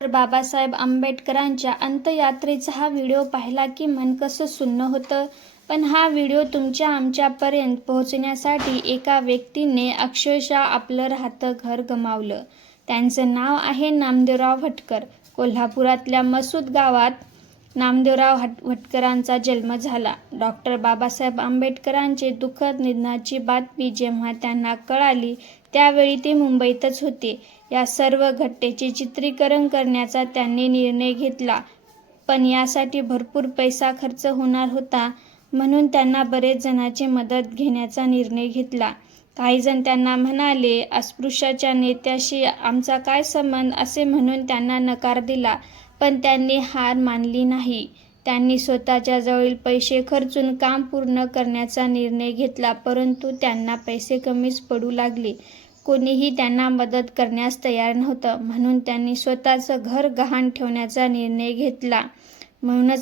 बाबासाहेब आंबेडकरांच्या अंत्ययात्रेचा हा व्हिडिओ पाहिला की मन कसं सुन्न होतं. पण हा व्हिडिओ तुमच्या आमच्यापर्यंत पोहोचण्यासाठी एका व्यक्तीने अक्षरशः आपलं राहतं घर गमावलं. त्यांचं नाव आहे नामदेवराव भटकर. कोल्हापुरातल्या मसूद गावात नामदेवराव भटकरांचा जन्म झाला. डॉ. बाबासाहेब आंबेडकरांचे दुःखद निधनाची बातमी जेव्हा त्यांना कळाली त्यावेळी ते मुंबईतच होते. या सर्व घटनेचे चित्रीकरण करण्याचा त्यांनी निर्णय घेतला, पण यासाठी भरपूर पैसा खर्च होणार होता, म्हणून त्यांना बरेच जणांची मदत घेण्याचा निर्णय घेतला. काही जण त्यांना म्हणाले, अस्पृश्याच्या नेत्याशी आमचा काय संबंध असे म्हणून त्यांना नकार दिला, पण त्यांनी हार मानली नाही. त्यांनी स्वतःच्या जवळील पैसे खर्चून काम पूर्ण करण्याचा निर्णय घेतला, परंतु त्यांना पैसे कमीच पडू लागले. कोणीही त्यांना मदत करण्यास तयार नव्हतं, म्हणून त्यांनी स्वतःचं घर गहाण ठेवण्याचा निर्णय घेतला. म्हणूनच